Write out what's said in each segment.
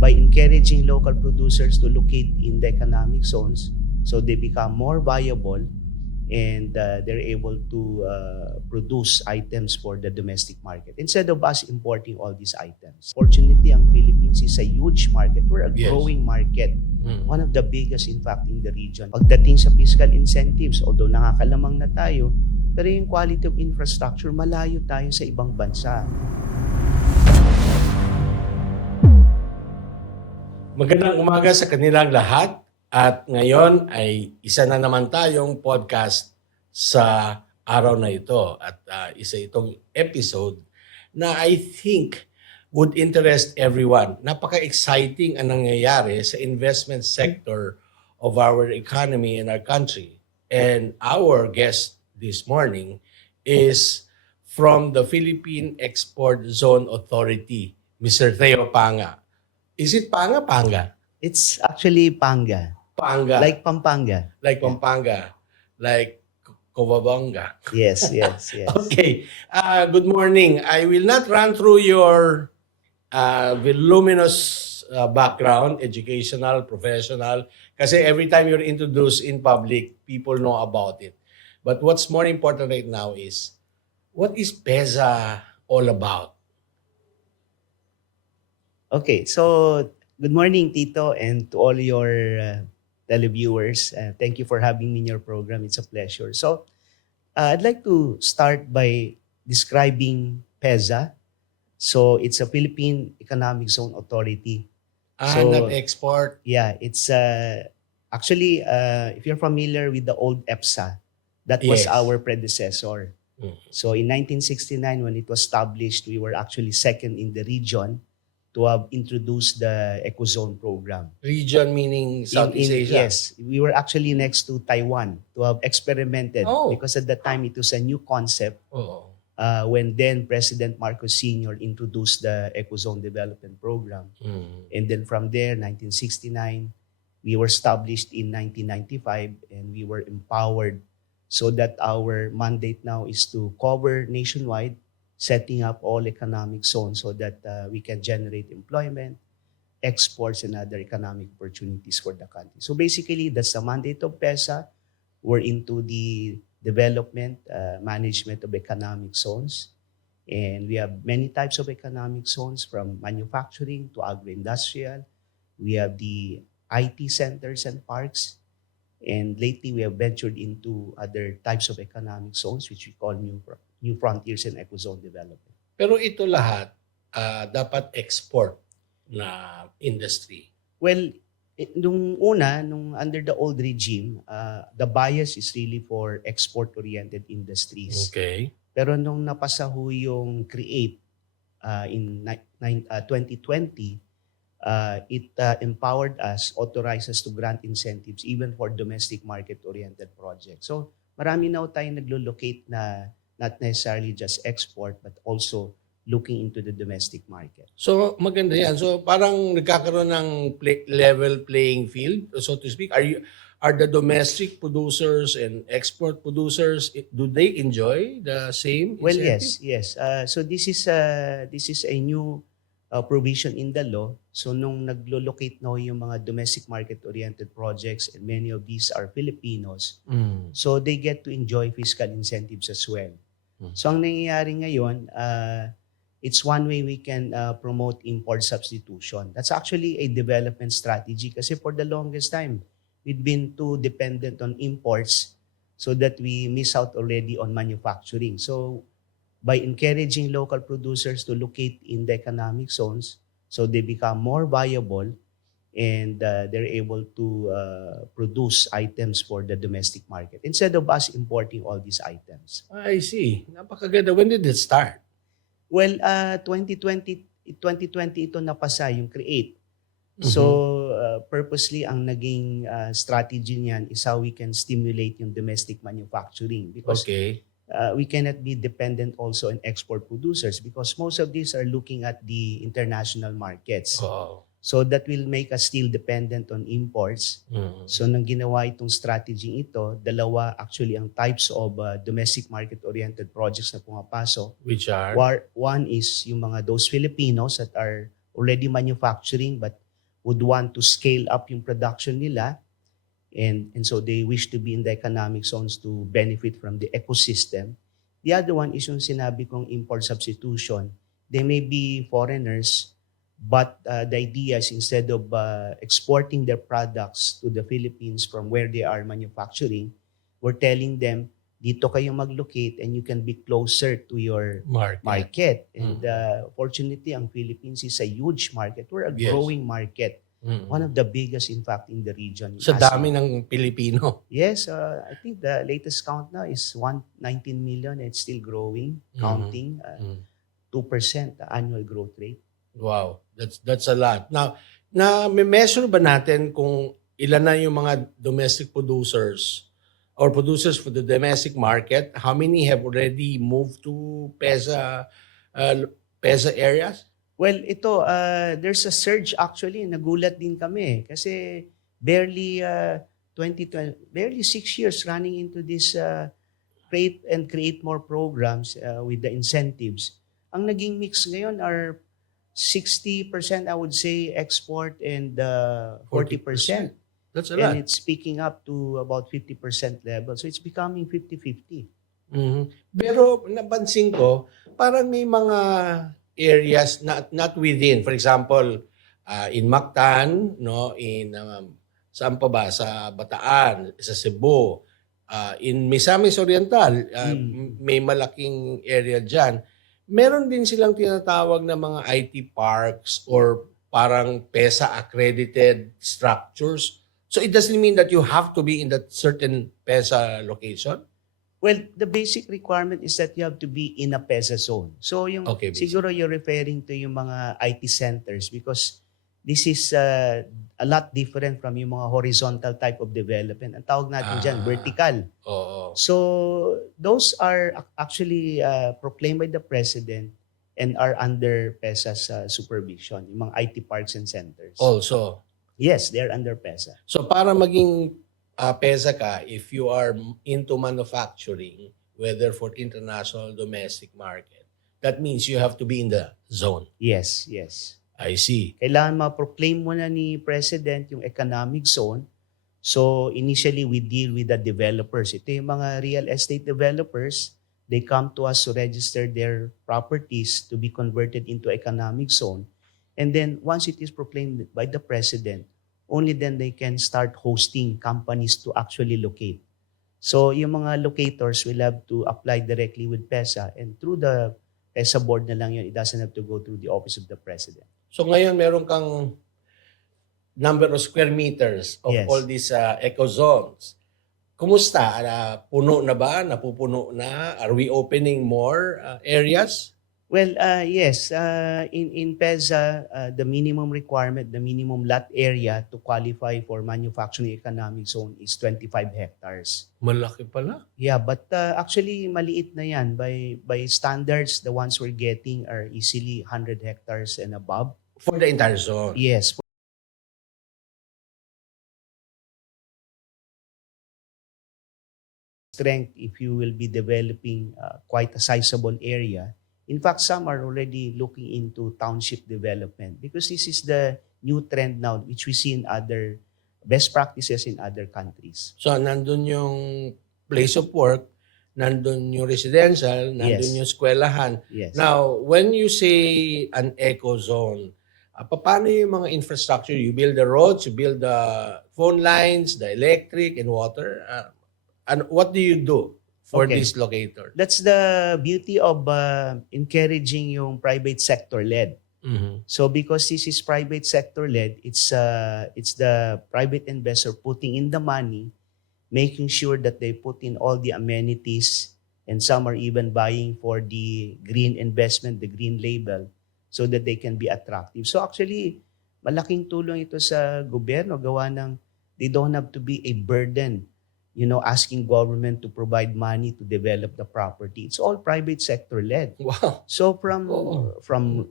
by encouraging local producers to locate in the economic zones so they become more viable and they're able to produce items for the domestic market instead of us importing all these items. Fortunately, ang Philippines is a huge market. We're a Yes. growing market. One of the biggest, in fact, in the region. Pagdating sa fiscal incentives, although nakakalamang na tayo, pero yung quality of infrastructure, malayo tayo sa ibang bansa. Magandang umaga sa kanilang lahat at ngayon ay isa na naman tayong podcast sa araw na ito at isa itong episode na I think would interest everyone. Napaka-exciting ang nangyayari sa investment sector of our economy in our country. And our guest this morning is from the Philippine Export Zone Authority, Mr. Theo Panga. Is it Panga? Panga? It's actually Panga. Panga. Like Pampanga. Like Pampanga. Like Covabonga. Yes. Okay. Good morning. I will not run through your voluminous background, educational, professional, kasi every time you're introduced in public, people know about it. But what's more important right now is, what is PEZA all about? Okay, so good morning, Tito, and to all your televiewers. Thank you for having me in your program. It's a pleasure. So I'd like to start by describing PEZA. So it's a Philippine Economic Zone Authority. Not export. Yeah, it's actually, if you're familiar with the old EPSA, that was Yes. our predecessor. So in 1969, when it was established, we were actually second in the region to have introduced the EcoZone program. Region meaning Southeast Asia. Yes, we were actually next to Taiwan to have experimented because at that time it was a new concept Oo. when then President Marcos Sr. introduced the EcoZone Development Program. And then from there, 1969, we were established in 1995 and we were empowered so that our mandate now is to cover nationwide, setting up all economic zones so that we can generate employment, exports, and other economic opportunities for the country. So basically, that's the mandate of PEZA. We're into the development, management of economic zones. And we have many types of economic zones from manufacturing to agro-industrial. We have the IT centers and parks. And lately, we have ventured into other types of economic zones, which we call new frontiers in EcoZone development. Pero ito lahat, dapat export na industry. Well, nung under the old regime, the bias is really for export-oriented industries. Okay. Pero nung napasa ho yung CREATE in 2020, it empowered us, authorized us to grant incentives even for domestic market-oriented projects. So marami na ho tayong naglo-locate na not necessarily just export but also looking into the domestic market. So maganda yan. So parang nagkakaroon ng level playing field, so to speak. Are the domestic producers and export producers, do they enjoy the same Well, incentive? yes. So this is a new provision in the law. So nung naglo-locate na ho yung mga domestic market-oriented projects, and many of these are Filipinos, so they get to enjoy fiscal incentives as well. So ang nangyayari ngayon, it's one way we can promote import substitution. That's actually a development strategy kasi for the longest time, we've been too dependent on imports so that we miss out already on manufacturing. So by encouraging local producers to locate in the economic zones so they become more viable and they're able to produce items for the domestic market instead of us importing all these items. I see. Napakaganda. When did it start? Well, 2020 ito napasa yung CREATE. So purposely ang naging strategy niyan is how we can stimulate yung domestic manufacturing because Okay. we cannot be dependent also on export producers because most of these are looking at the international markets. Oo. So that will make us still dependent on imports. So nang ginawa itong strategy ito, dalawa actually ang types of domestic market-oriented projects na pumapasok. Which are? One is yung mga those Filipinos that are already manufacturing but would want to scale up yung production nila, and so they wish to be in the economic zones to benefit from the ecosystem. The other one is yung sinabi kong import substitution. They may be foreigners, but the idea is instead of exporting their products to the Philippines from where they are manufacturing, we're telling them, dito kayo mag-locate and you can be closer to your market. And fortunately, ang Philippines is a huge market. We're a Yes. growing market. One of the biggest, in fact, in the region. Sa dami ng Pilipino. Yes, I think the latest count now is 119 million. It's still growing, counting 2% annual growth rate. Wow, that's a lot. Now, na-measure ba natin kung ilan na yung mga domestic producers or producers for the domestic market? How many have already moved to PEZA areas? Well, ito, there's a surge actually. Nagulat din kami kasi barely 6 years running into this create more programs with the incentives. Ang naging mix ngayon are 60%, I would say, export and 40%. That's a lot. And it's picking up to about 50% level. So it's becoming 50-50. Pero napansin ko, parang may mga areas not within. For example, in Mactan, no, in saan pa ba, sa Bataan, sa Cebu, in Misamis Oriental, may malaking area diyan. Meron din silang tinatawag na mga IT parks or parang PESA accredited structures. So it doesn't mean that you have to be in that certain PESA location. Well, the basic requirement is that you have to be in a PESA zone. So yung siguro you're referring to yung mga IT centers because this is a lot different from yung mga horizontal type of development. Ang tawag natin dyan, vertical. So those are actually proclaimed by the President and are under PESA's supervision, yung mga IT parks and centers. Also? Yes, they're under PESA. So para maging PESA ka, if you are into manufacturing, whether for international, domestic market, that means you have to be in the zone. Yes, yes. I see. Kailangan ma-proclaim muna ni President yung economic zone. So initially, we deal with the developers. Ito yung mga real estate developers. They come to us to register their properties to be converted into economic zone. And then once it is proclaimed by the President, only then they can start hosting companies to actually locate. So yung mga locators will have to apply directly with PESA, and through the PESA board na lang yun. It doesn't have to go through the office of the President. So ngayon meron kang number of square meters of all these eco zones. Kumusta? Puno na ba? Napupuno na? Are we opening more areas? Well, yes. In PESA, the minimum requirement, the minimum lot area to qualify for manufacturing economic zone is 25 hectares. Malaki pala. Yeah, but actually maliit na yan. By standards, the ones we're getting are easily 100 hectares and above. For the entire zone? Yes. Strength, if you will be developing quite a sizable area. In fact, some are already looking into township development because this is the new trend now which we see in other best practices in other countries. So, nandun yung place of work, nandun yung residential, nandun yung eskwelahan. Yes. Now, when you say an eco zone, paano yung mga infrastructure? You build the roads, you build the phone lines, the electric and water. And what do you do for this locator? That's the beauty of encouraging yung private sector-led. So because this is private sector-led, it's the private investor putting in the money, making sure that they put in all the amenities, and some are even buying for the green investment, the green label, so that they can be attractive. So actually, malaking tulong ito sa gobyerno, gawa ng they don't have to be a burden, asking government to provide money to develop the property. It's all private sector-led. Wow. So from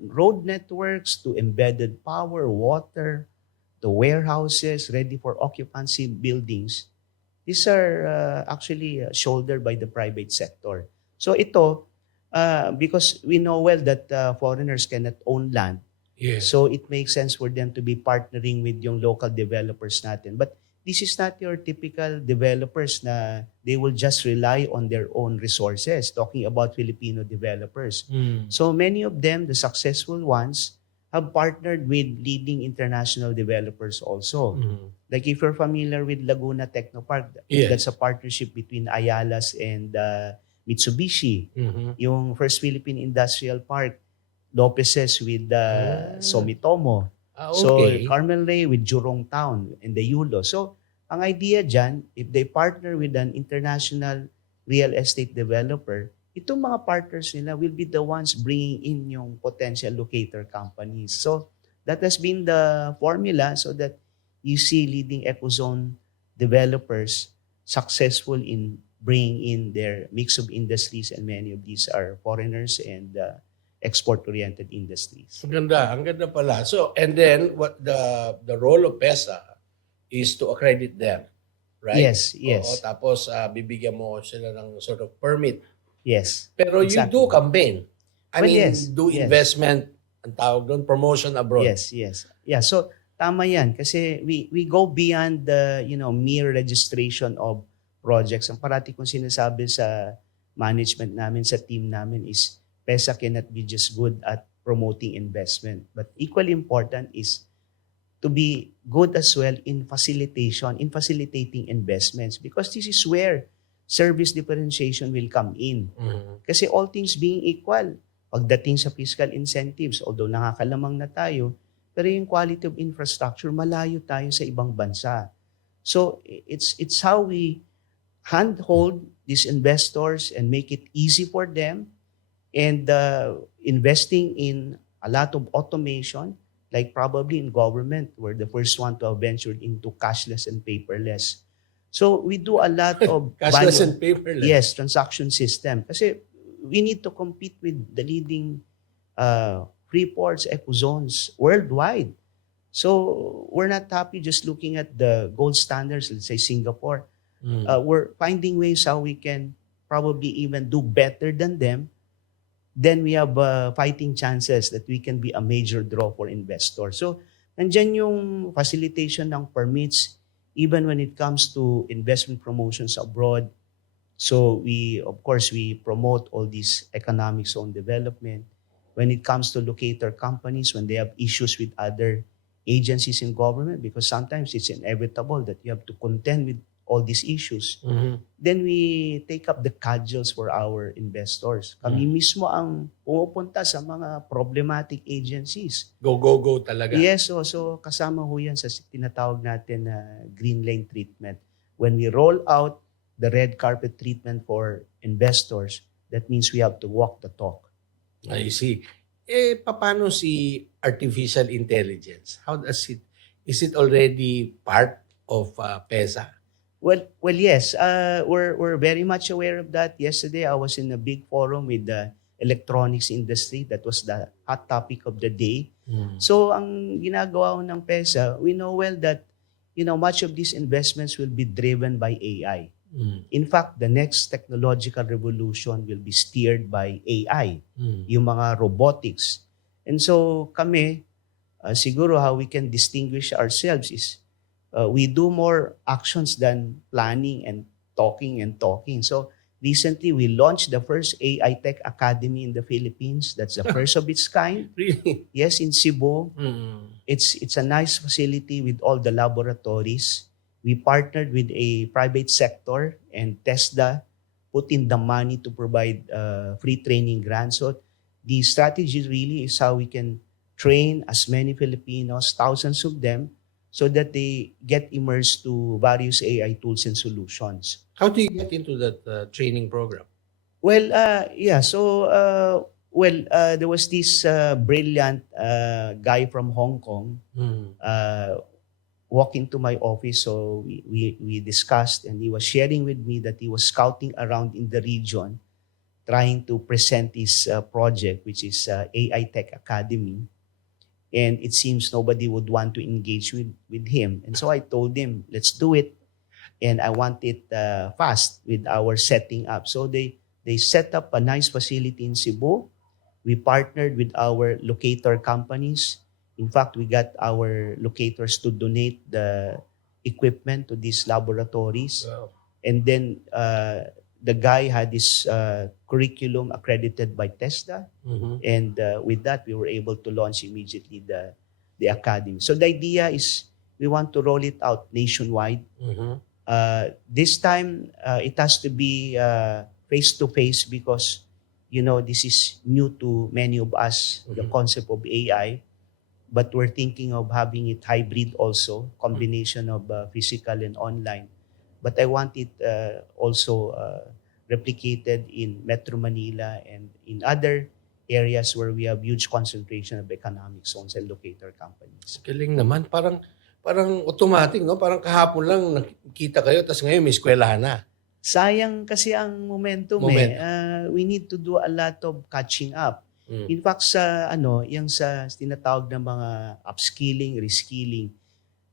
road networks to embedded power, water, the warehouses ready for occupancy buildings, these are actually shouldered by the private sector. So ito, because we know well that foreigners cannot own land, Yes. So it makes sense for them to be partnering with yung local developers natin. But this is not your typical developers na they will just rely on their own resources, talking about Filipino developers. So many of them, the successful ones, have partnered with leading international developers also. Like if you're familiar with Laguna Technopark, Yes. that's a partnership between Ayalas and Mitsubishi. Yung First Philippine Industrial Park, Lopez's with Sumitomo. So Okay. Carmel Ray with Jurong Town and the Yulo. So ang idea dyan, if they partner with an international real estate developer, itong mga partners nila will be the ones bringing in yung potential locator companies. So that has been the formula so that you see leading ecozone developers successful in bringing in their mix of industries, and many of these are foreigners and export-oriented industries. Ang ganda pala. So, and then what the role of PESA is to accredit them, right? Yes, yes. Oo, tapos bibigyan mo sila ng sort of permit. Yes. Pero you Exactly. do campaign. I Well, mean, yes, do yes. investment, ang tawag doon, promotion abroad. Yes, yes. Yeah, so tama yan kasi we go beyond the mere registration of projects. Ang parati kong sinasabi sa management namin, sa team namin is PESA cannot be just good at promoting investment. But equally important is to be good as well in facilitating investments, because this is where service differentiation will come in. Kasi all things being equal, pagdating sa fiscal incentives, although nakakalamang na tayo, pero yung quality of infrastructure, malayo tayo sa ibang bansa. So it's how we handhold these investors and make it easy for them, and investing in a lot of automation, like probably in government, we're the first one to have ventured into cashless and paperless. So we do a lot of Cashless and paperless. Yes, transaction system. Kasi we need to compete with the leading free ports, ecozones worldwide. So we're not happy just looking at the gold standards, let's say Singapore. We're finding ways how we can probably even do better than them. Then we have fighting chances that we can be a major draw for investors. So nandyan yung facilitation ng permits, even when it comes to investment promotions abroad. So of course, we promote all these economic zone development. When it comes to locator companies, when they have issues with other agencies in government, because sometimes it's inevitable that you have to contend with all these issues, then we take up the cudgels for our investors. Kami mismo ang pumupunta sa mga problematic agencies. Go talaga. Yes, so kasama ho yan sa tinatawag natin na green lane treatment. When we roll out the red carpet treatment for investors, that means we have to walk the talk. I see. Paano si artificial intelligence? How does it, is it already part of PESA? Well, yes. We're very much aware of that. Yesterday, I was in a big forum with the electronics industry. That was the hot topic of the day. So, ang ginagawa ng PESA, we know well that much of these investments will be driven by AI. In fact, the next technological revolution will be steered by AI, yung mga robotics. And so kami, siguro how we can distinguish ourselves is we do more actions than planning and talking. So recently, we launched the first AI Tech Academy in the Philippines. That's the first of its kind. Really? Yes, in Cebu. It's a nice facility with all the laboratories. We partnered with a private sector, and TESDA put in the money to provide free training grants. So the strategy really is how we can train as many Filipinos, thousands of them, so that they get immersed to various AI tools and solutions. How do you get into that training program? Well, yeah. So, there was this brilliant guy from Hong Kong walk into my office. So we discussed, and he was sharing with me that he was scouting around in the region, trying to present his project, which is AI Tech Academy. And it seems nobody would want to engage with him. And so I told him, let's do it. And I want it fast with our setting up. So they set up a nice facility in Cebu. We partnered with our locator companies. In fact, we got our locators to donate the equipment to these laboratories. Wow. And then the guy had his curriculum accredited by TESDA. And with that, we were able to launch immediately the academy. So the idea is we want to roll it out nationwide. This time, it has to be face-to-face because, this is new to many of us, the concept of AI. But we're thinking of having it hybrid also, combination of physical and online. But I want it also replicated in Metro Manila and in other areas where we have huge concentration of economic zones and locator companies. Galing naman. Parang automatic, no? Parang kahapon lang nakita kayo, tapos ngayon may eskwelahan na. Sayang kasi ang momentum. We need to do a lot of catching up. In fact, yung sa tinatawag ng mga upskilling, reskilling,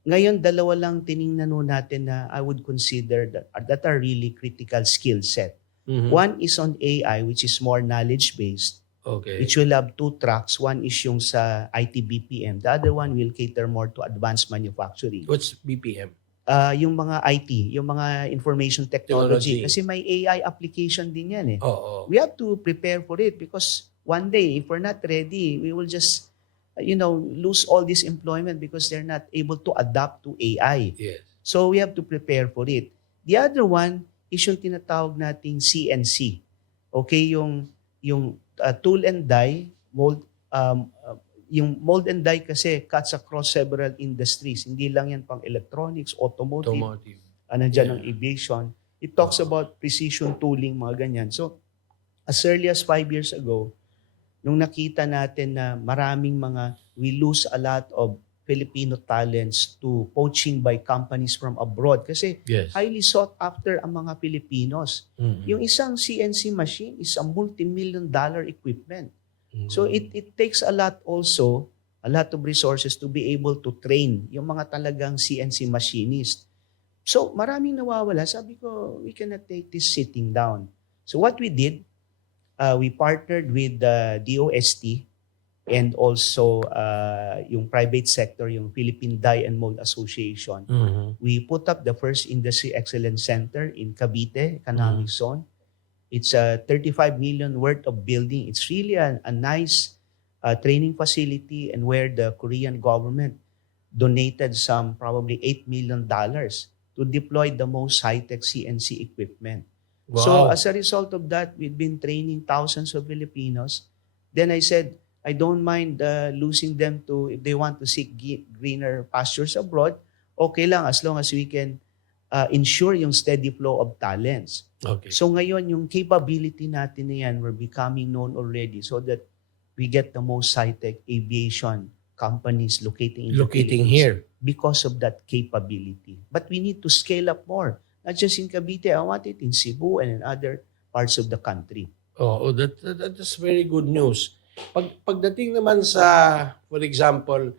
ngayon dalawa lang tiningnan natin na I would consider that are really critical skill set. One is on AI, which is more knowledge-based, which will have 2 tracks. One is yung sa IT BPM. The other one will cater more to advanced manufacturing. What's BPM? Yung mga IT, yung mga information technology. Kasi may AI application din yan eh. We have to prepare for it because one day, if we're not ready, we will just, lose all this employment because they're not able to adapt to AI. Yes. So we have to prepare for it. The other one is yung tinatawag nating CNC. Okay, yung tool and die, mold, yung mold and die kasi cuts across several industries. Hindi lang yan pang electronics, automotive. Nandiyan ang aviation. It talks about precision tooling, mga ganyan. So, as early as 5 years ago, nung nakita natin na we lose a lot of Filipino talents to poaching by companies from abroad kasi highly sought after ang mga Filipinos. Yung isang CNC machine is a multi-million dollar equipment. So it takes a lot of resources to be able to train yung mga talagang CNC machinist. So maraming nawawala. Sabi ko, we cannot take this sitting down. So what we did, we partnered with the DOST and also yung private sector, yung Philippine Die and Mold Association. We put up the first Industry Excellence Center in Cavite, Economic Zone. It's a 35 million worth of building. It's really a nice training facility and where the Korean government donated some probably $8 million to deploy the most high-tech CNC equipment. Wow. So as a result of that, we've been training thousands of Filipinos. Then I said, I don't mind losing them to, if they want to seek greener pastures abroad, okay lang as long as we can ensure yung steady flow of talents. Okay. So ngayon, yung capability natin na yan, we're becoming known already so that we get the most high-tech aviation companies locating here because of that capability. But we need to scale up more. Not just in Cavite, I want it in Cebu and in other parts of the country. That's very good news. Pagdating naman sa, for example,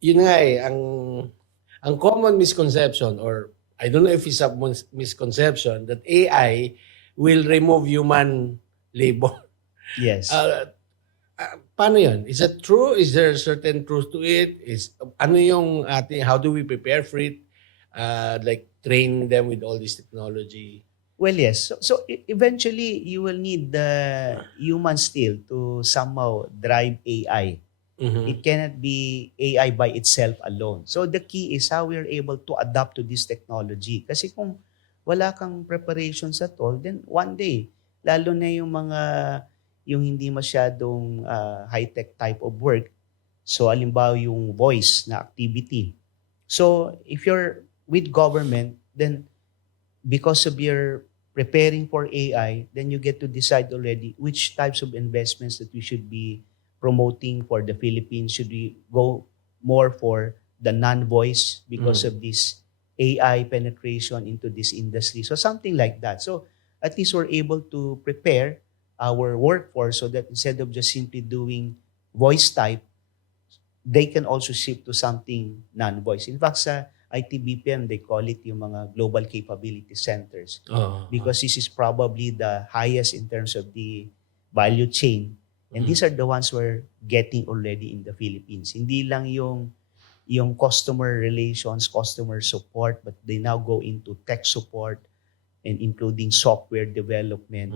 yun nga ang common misconception, or I don't know if it's a misconception, that AI will remove human labor. Yes. Paano yun? Is that true? Is there a certain truth to it? How do we prepare for it? Like training them with all this technology? Well, yes. So eventually, you will need the human still to somehow drive AI. It cannot be AI by itself alone. So the key is how we are able to adapt to this technology. Kasi kung wala kang preparations at all, then one day, lalo na yung hindi masyadong high-tech type of work, so alimbawa yung voice na activity. So if you're with government, then because of your preparing for AI, then you get to decide already which types of investments that we should be promoting for the Philippines. Should we go more for the non-voice because of this AI penetration into this industry? So something like that. So at least we're able to prepare our workforce so that instead of just simply doing voice type, they can also shift to something non-voice. In fact, sa IT-BPM, they call it yung mga global capability centers because this is probably the highest in terms of the value chain And these are the ones we're getting already in the Philippines. Hindi lang yung customer relations, customer support, but they now go into tech support and including software development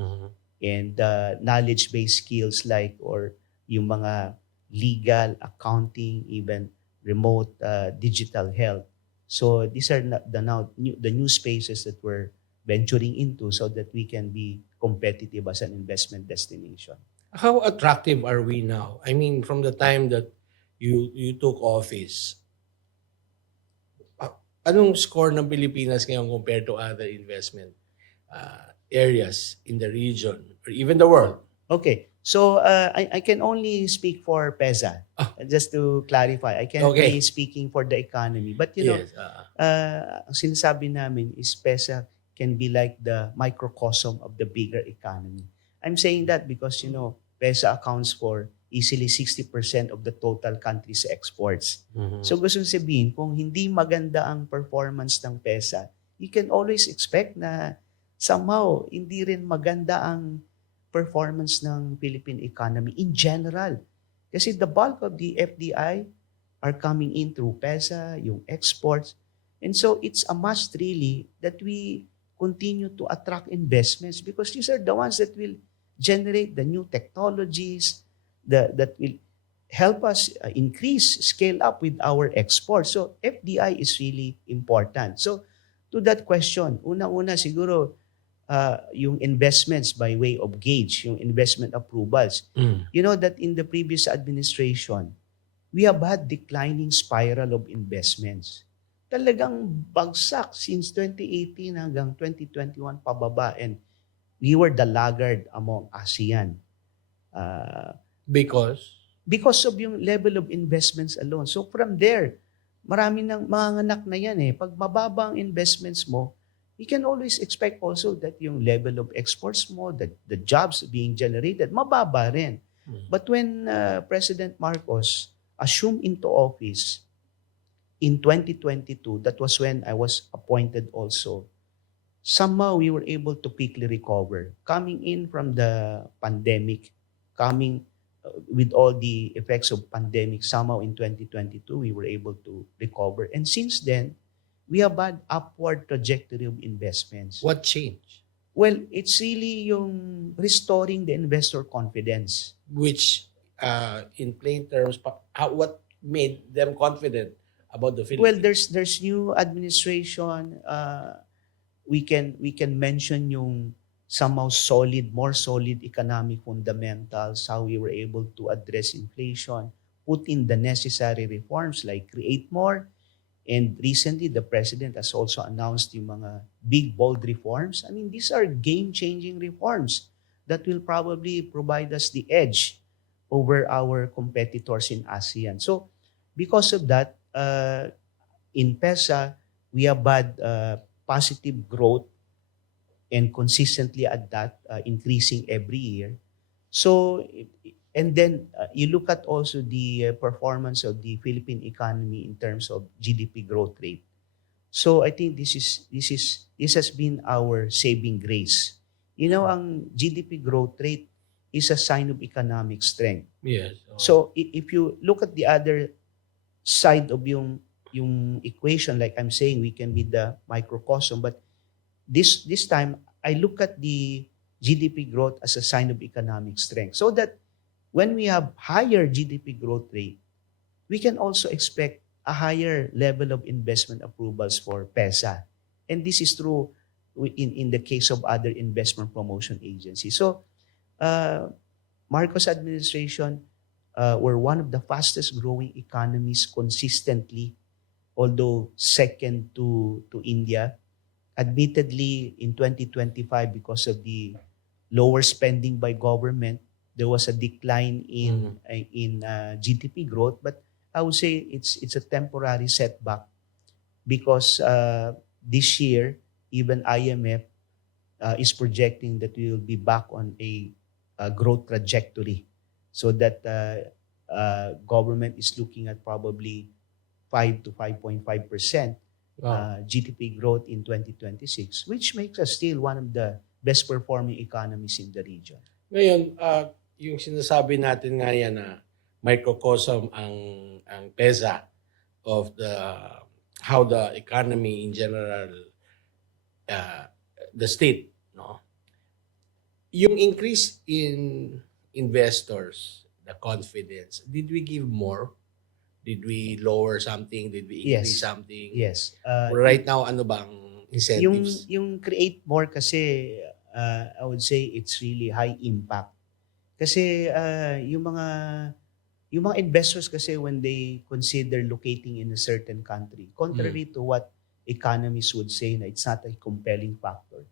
and knowledge-based skills like or yung mga legal, accounting, even remote digital health. So these are the new spaces that we're venturing into so that we can be competitive as an investment destination. How attractive are we now? I mean, from the time that you took office, anong score ng Pilipinas ngayon compared to other investment areas in the region or even the world? Okay. So I can only speak for PEZA. Just to clarify, I can't be speaking for the economy. But you know, Yes. ang sinasabi namin is PEZA can be like the microcosm of the bigger economy. I'm saying that because you know, PEZA accounts for easily 60% of the total country's exports. So gusto sabihin, kung hindi maganda ang performance ng PEZA, you can always expect na somehow hindi rin maganda ang performance ng Philippine economy in general. Kasi the bulk of the FDI are coming in through PEZA, yung exports. And so it's a must really that we continue to attract investments because these are the ones that will generate the new technologies that will help us increase, scale up with our exports. So FDI is really important. So to that question, una-una siguro, yung investments by way of gauge, yung investment approvals. You know that in the previous administration, we have had declining spiral of investments. Talagang bagsak since 2018 hanggang 2021 pababa and we were the laggard among ASEAN. Because of yung level of investments alone. So from there, marami nang mga anak na yan eh. Pag mababa ang investments mo, you can always expect also that yung level of exports mo, the jobs being generated, mababa rin. But when President Marcos assumed into office in 2022, that was when I was appointed also, somehow we were able to quickly recover. Coming in from the pandemic, coming with all the effects of pandemic, somehow in 2022, we were able to recover. And since then, we have had upward trajectory of investments. What changed? Well, it's really yung restoring the investor confidence. Which, in plain terms, what made them confident about the Philippines? Well, there's new administration. We can mention yung somehow more solid economic fundamentals, how we were able to address inflation, put in the necessary reforms like create more. And recently, the President has also announced yung mga big, bold reforms. I mean, these are game-changing reforms that will probably provide us the edge over our competitors in ASEAN. So, because of that, in PEZA, we have had positive growth and consistently at that, increasing every year. So, and then you look at also the performance of the Philippine economy in terms of GDP growth rate. So I think this has been our saving grace. You know, ang GDP growth rate is a sign of economic strength. Yes. So if you look at the other side of yung equation, like I'm saying, we can be the microcosm, but this time I look at the GDP growth as a sign of economic strength. So that when we have higher GDP growth rate, we can also expect a higher level of investment approvals for PEZA. And this is true in the case of other investment promotion agencies. So, Marcos administration were one of the fastest growing economies consistently, although second to India. Admittedly, in 2025, because of the lower spending by government, there was a decline in GDP growth, but I would say it's a temporary setback because this year even IMF is projecting that we will be back on a growth trajectory, so that government is looking at probably 5 to 5.5% GDP growth in 2026, which makes us still one of the best performing economies in the region. Ngayon, yung sinasabi natin nga yan na microcosm ang PEZA of how the economy in general, uh, the state, no? Yung increase in investors, the confidence, did we give more? Did we lower something? Did we increase Yes. something? Yes. Right now, ano bang incentives? Yung create more kasi, I would say it's really high impact. Kasi yung mga investors kasi when they consider locating in a certain country, contrary to what economists would say na it's not a compelling factor,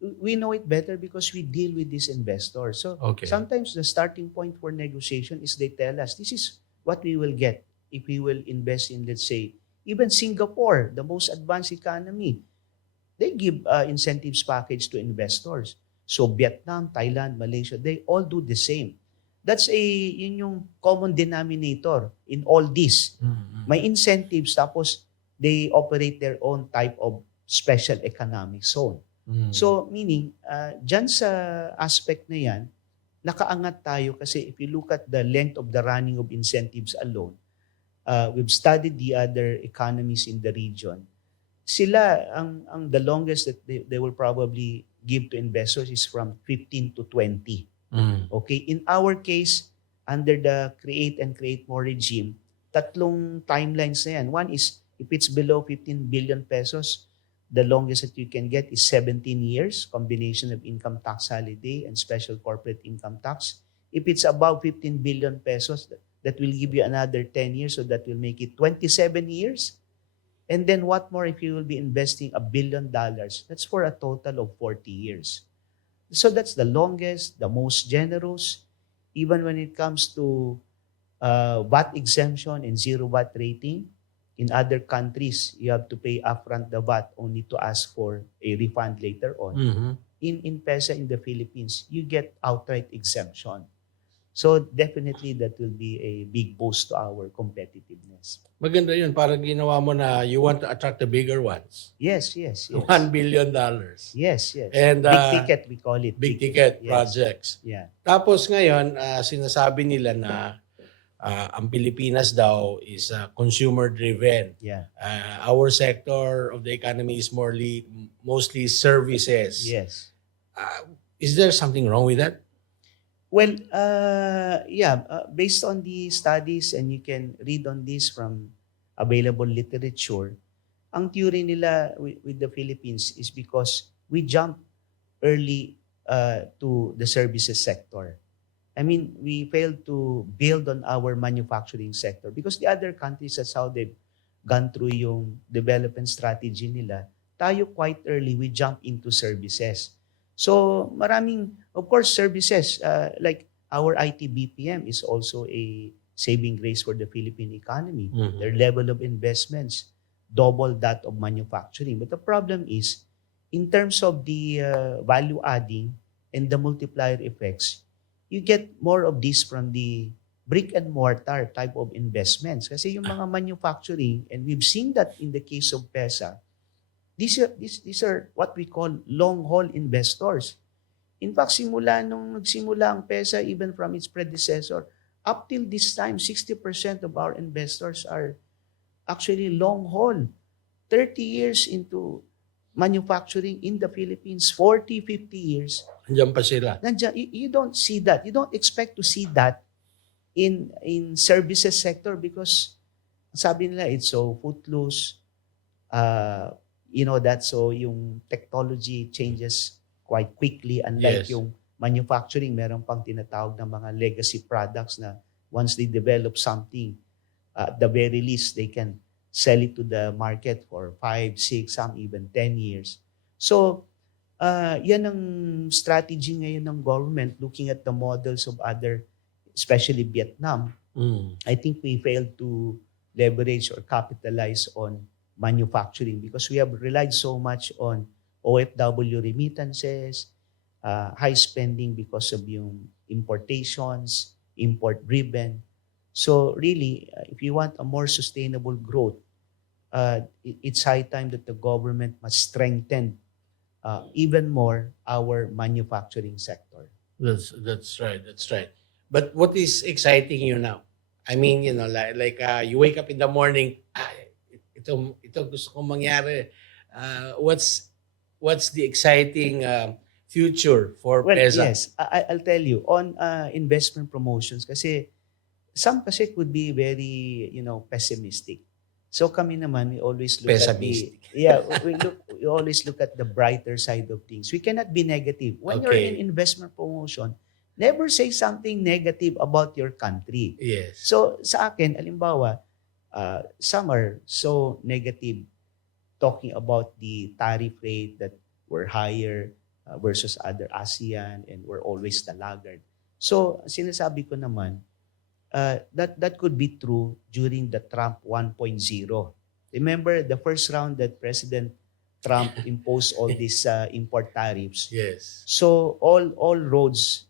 we know it better because we deal with these investors. So Okay. sometimes the starting point for negotiation is they tell us, this is what we will get if we will invest in, let's say, even Singapore, the most advanced economy. They give incentives package to investors. So Vietnam, Thailand, Malaysia, they all do the same. Yun yung common denominator in all this. May incentives tapos they operate their own type of special economic zone. So meaning, dyan sa aspect na yan, nakaangat tayo kasi if you look at the length of the running of incentives alone, we've studied the other economies in the region. Sila, ang the longest that they will probably give to investors is from 15 to 20. Okay? In our case, under the Create and Create More regime, tatlong timelines na yan. One is, if it's below 15 billion pesos, the longest that you can get is 17 years, combination of income tax holiday and special corporate income tax. If it's above 15 billion pesos, that will give you another 10 years, so that will make it 27 years. And then what more if you will be investing $1 billion? That's for a total of 40 years. So that's the longest, the most generous. Even when it comes to VAT exemption and zero VAT rating, in other countries, you have to pay upfront the VAT only to ask for a refund later on. In PEZA in the Philippines, you get outright exemption. So definitely that will be a big boost to our competitiveness. Maganda yun. Parang ginawa mo na you want to attract the bigger ones. Yes. $1 billion. Yes. And, big ticket, we call it. Big ticket Yes. projects. Yeah. Tapos ngayon, sinasabi nila na ang Pilipinas daw is consumer-driven. Yeah. Our sector of the economy is mostly services. Yes. Is there something wrong with that? Well, based on the studies, and you can read on this from available literature, ang theory nila with the Philippines is because we jumped early to the services sector. I mean, we failed to build on our manufacturing sector because the other countries, that's how they've gone through yung development strategy nila. Tayo quite early, we jump into services. So maraming, of course, services like our IT BPM is also a saving grace for the Philippine economy. Their level of investments double that of manufacturing. But the problem is, in terms of the value adding and the multiplier effects, you get more of this from the brick and mortar type of investments. Kasi yung mga manufacturing, and we've seen that in the case of PEZA, these are what we call long-haul investors. In fact, simula nung nagsimula ang PEZA, even from its predecessor, up till this time, 60% of our investors are actually long-haul. 30 years into manufacturing in the Philippines, 40, 50 years. Andiyan pa sila. You don't see that. You don't expect to see that in services sector because sabi nila, it's so footloose. That's so yung technology changes quite quickly, unlike yung manufacturing, meron pang tinatawag na mga legacy products na once they develop something, at the very least, they can sell it to the market for 5, 6, some even 10 years. So, yan ang strategy ngayon ng government looking at the models of other, especially Vietnam. I think we failed to leverage or capitalize on manufacturing because we have relied so much on OFW remittances, high spending because of yung importations, import-driven. So really, if you want a more sustainable growth, it's high time that the government must strengthen even more our manufacturing sector. That's right. But what is exciting you now? I mean, you wake up in the morning, ito gusto kong mangyari. What's the exciting future for Well, PEZA? yes, I'll tell you on investment promotions kasi some kasi could be very, pessimistic. So kami naman, we always look at Pessimistic. we always look at the brighter side of things. We cannot be negative. When you're in Okay. investment promotion, never say something negative about your country. Yes. So sa akin, alimbawa, some are so negative talking about the tariff rate that were higher versus other ASEAN and we're always the laggard. So sinasabi ko naman, that could be true during the Trump 1.0. Remember the first round that President Trump imposed all these import tariffs. Yes. So all roads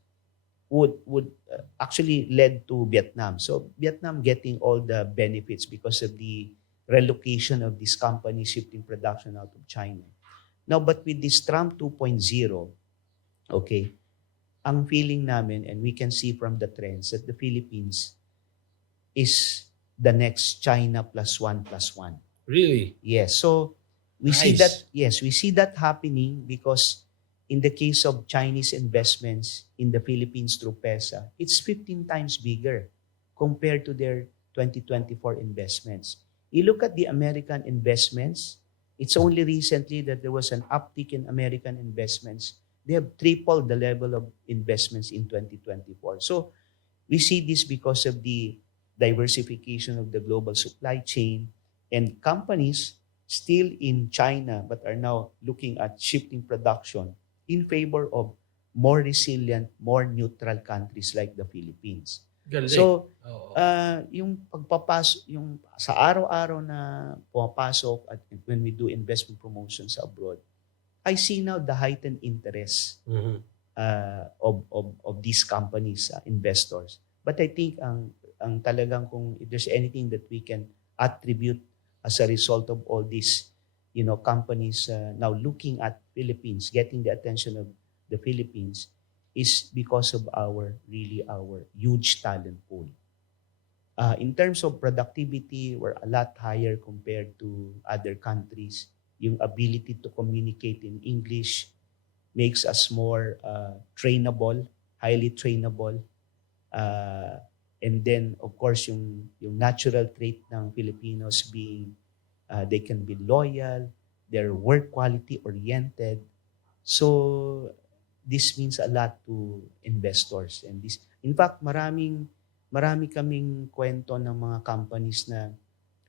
would actually led to Vietnam. So Vietnam getting all the benefits because of the relocation of this company shifting production out of China. Now, but with this Trump 2.0, okay, ang feeling namin, and we can see from the trends, that the Philippines is the next China +1 +1. Really? Yes. So we see Nice. that, yes, we see that happening because in the case of Chinese investments in the Philippines through PESA, it's 15 times bigger compared to their 2024 investments. You look at the American investments, it's only recently that there was an uptick in American investments. They have tripled the level of investments in 2024. So we see this because of the diversification of the global supply chain and companies still in China but are now looking at shifting production in favor of more resilient, more neutral countries like the Philippines. Galing. So, Oo. yung pagpapasok, yung sa araw-araw na pumapasok at when we do investment promotions abroad, I see now the heightened interest Mhm. of these companies, investors. But I think ang talagang kung if there's anything that we can attribute as a result of all these, companies now looking at Philippines, getting the attention of the Philippines, is because of our huge talent pool. In terms of productivity, we're a lot higher compared to other countries. Yung ability to communicate in English makes us more trainable, highly trainable. And then, of course, yung natural trait ng Filipinos being they can be loyal, they're work quality oriented. So this means a lot to investors. And this, in fact, marami kaming kwento ng mga companies na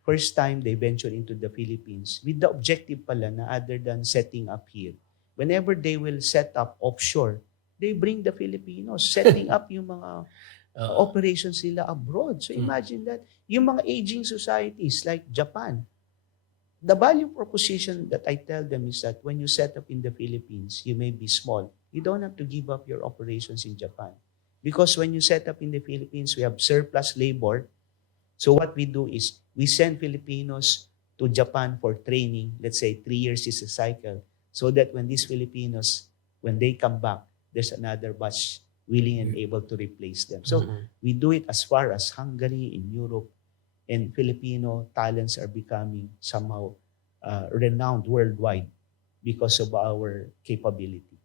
first time they venture into the Philippines with the objective pala na other than setting up here, whenever they will set up offshore, they bring the Filipinos, setting up yung mga operations nila abroad. So imagine that. Yung mga aging societies like Japan, the value proposition that I tell them is that when you set up in the Philippines, you may be small. You don't have to give up your operations in Japan. Because when you set up in the Philippines, we have surplus labor. So what we do is we send Filipinos to Japan for training. Let's say 3 years is a cycle. So that when these Filipinos, when they come back, there's another batch willing and able to replace them. So we do it as far as Hungary, in Europe, and Filipino talents are becoming somehow renowned worldwide because of our capability.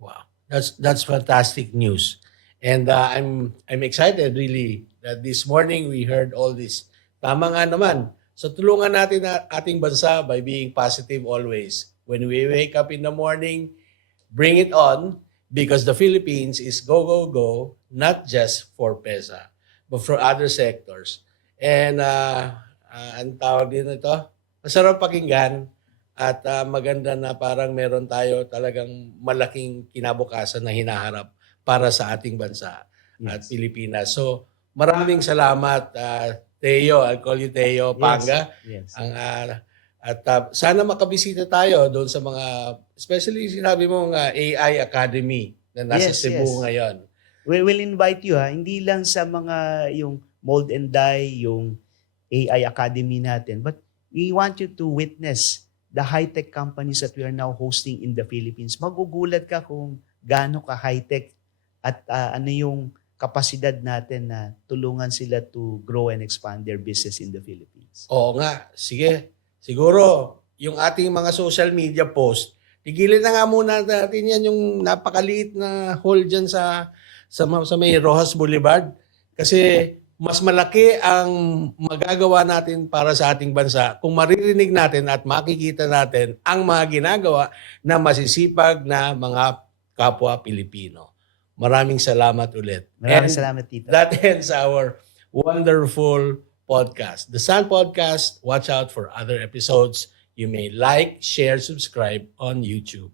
Wow, that's fantastic news, and I'm excited really that this morning we heard all this. Tama nga naman. So tulungan natin ang ating bansa by being positive always. When we wake up in the morning, bring it on because the Philippines is go, go, go, not just for PESA, but for other sectors. And ang tawag din ito, masarap pakinggan at maganda na parang meron tayo talagang malaking kinabukasan na hinaharap para sa ating bansa at Pilipinas. So maraming salamat Teo, I'll call you Teo Panga. Yes. Sana makabisita tayo doon sa mga, especially sinabi mong AI Academy na nasa Cebu ngayon. We will invite you hindi lang sa mga yung mold and die, yung AI Academy natin, but we want you to witness the high-tech companies that we are now hosting in the Philippines. Magugulat ka kung gaano ka high-tech at ano yung kapasidad natin na tulungan sila to grow and expand their business in the Philippines. Oo nga, sige. Siguro, yung ating mga social media post, tigilin na nga muna natin yan yung napakaliit na hall dyan sa may Rojas Boulevard. Kasi mas malaki ang magagawa natin para sa ating bansa kung maririnig natin at makikita natin ang mga ginagawa na masisipag na mga kapwa Pilipino. Maraming salamat ulit. Maraming And salamat, Tito. that ends our wonderful podcast. The Sun Podcast. Watch out for other episodes. You may like, share, subscribe on YouTube.